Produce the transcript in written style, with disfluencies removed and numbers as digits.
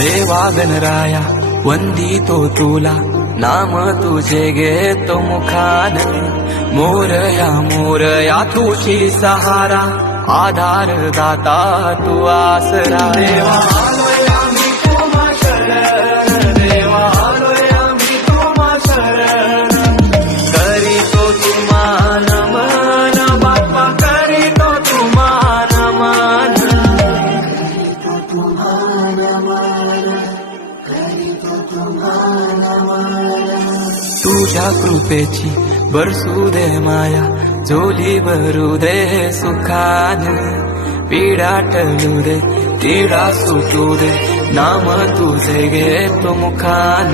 देवा गणराया वंदितो तुला, नाम तुझे घेतो मुखान. मोरया तुझी सहारा, आधार दाता तू आसरा. देवा आलोय आम्ही तुम्हा शरण, देवा आलोय आम्ही तुम्हा शरण. करीतो तुम्हा नमन बाप्पा, करीतो तुम्हा नमन. तुझ्या कृपेची बरसू दे माया, झोली भरू दे सुखान. पीडा टळू दे, तिडा सुटू दे, नाम तुझे घेतो मुखान.